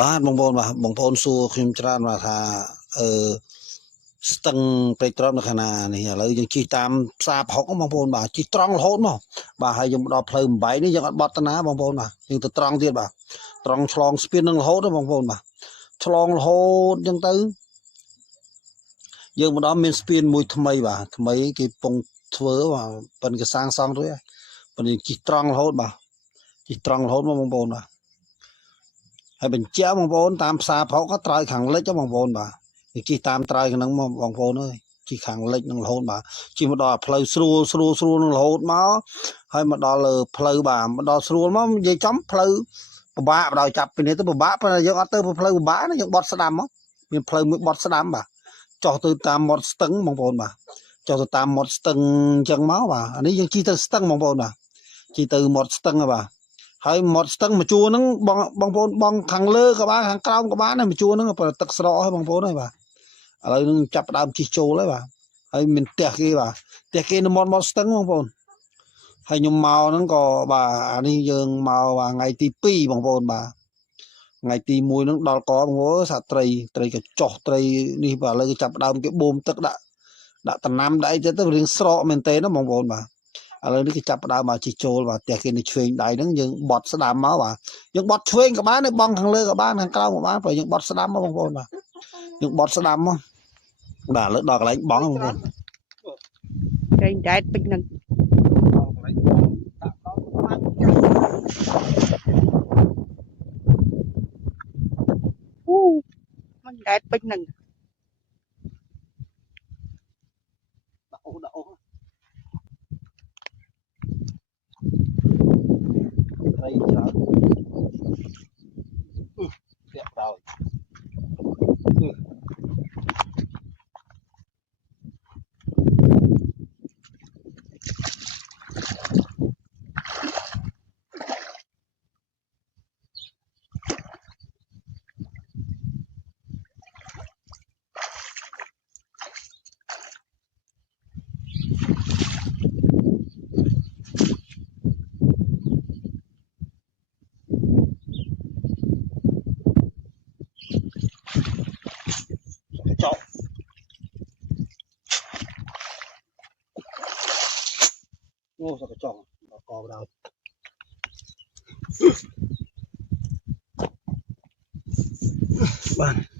បាទបងប្អូនសួរខ្ញុំច្រើនមកថាស្ទឹងពេជ្រត្រប់នៅខាងណានេះឥឡូវយើងជិះតាមផ្សារប្រហុកបងប្អូនបាទជិះត្រង់រហូតមកបាទហើយយើងដល់ផ្លូវ8នេះយើងអត់បត់តាណាបងប្អូនបាទយើងទៅត្រង់ទៀតបាទត្រង់ឆ្លងស្ពាននឹងរហូតបងប្អូនបាទឆ្លងរហូតអញ្ចឹងទៅយើងមកដល់មានស្ពានមួយថ្មីបាទថ្មីគេពងធ្វើបាទប៉ិនគេសាងសង់រួចហើយប៉ិនជិះត្រង់រហូតបាទជិះត្រង់រហូតមកបងប្អូនបាទហើយបញ្ជាក់បងប្អូនតាមផ្សារប្រហុកក៏ត្រើយខាងលិចបងប្អូនបាទជិះតាមត្រើយខាងហ្នឹងមកបងប្អូនអើយជិះខាងលិចនឹងរហូតបាទជិះមកដល់ផ្លូវស្រួលនឹងរហូតមកហើយមកដល់លើផ្លូវបាទមកដល់ស្រួលមកនិយាយចំផ្លូវពិបាកដល់ចាប់ពីនេះទៅពិបាកប៉ុន្តែយើងអត់ទៅផ្លូវពិបាកណាយើងបត់ស្ដាំមកមានផ្លូវមួយបត់ស្ដាំបាទចុះទៅតាមមាត់ស្ទឹងបងប្អូនបាទចុះទៅតាមមាត់ស្ទឹងអញ្ចឹងមកបាទអានេះយើងជិះទៅស្ទឹងបងប្អូនបាទជិះទៅមាត់ស្ទឹងបាទហើយមាត់ស្ទឹងមួយជួរហ្នឹងបងប្អូនបងខាងលើក៏បានខាងក្រោមក៏បានដែរមួយជួរហ្នឹងព្រោះទឹកស្រកហើយបងប្អូនហើយបាទឥឡូវនឹងចាប់ដើមជិះចូលហើយបាទហើយមានផ្ទះគេបាទផ្ទះគេនៅមាត់ស្ទឹងបងប្អូនហើយខ្ញុំមកហ្នឹងក៏បាទអានេះយើងមកបាទថ្ងៃទី2បងប្អូនបាទថ្ងៃទី1ហ្នឹងដល់កបងប្អូនសាត្រីកញ្ចុះត្រីនេះបាទឥឡូវគេចាប់ដើមគេបូមទឹកដាក់តំណាំដាក់អីទៅរៀងស្រកមែនតើណាបងប្អូនបាទឥឡូវនេះគេចាប់ដើមមកជិះចូលបាទផ្ទះគេនៅឆ្វេងដៃហ្នឹងយើងបត់ស្ដាំមកបាទយើងបត់ឆ្វេងក៏បានដែរបងខាងលើក៏បានខាងក្រោមក៏បានព្រោះយើងបត់ស្ដាំមកបងប្អូនបាទយើងបត់ស្ដាំមកបាទលើដល់កន្លែងបងបងប្អូនចេញដែតពេញនឹងមិនដែតពេញនឹងដាក់អូត្រីច្រើនពាក់ដល់ចោលអូសកចង់កបដល់បាទ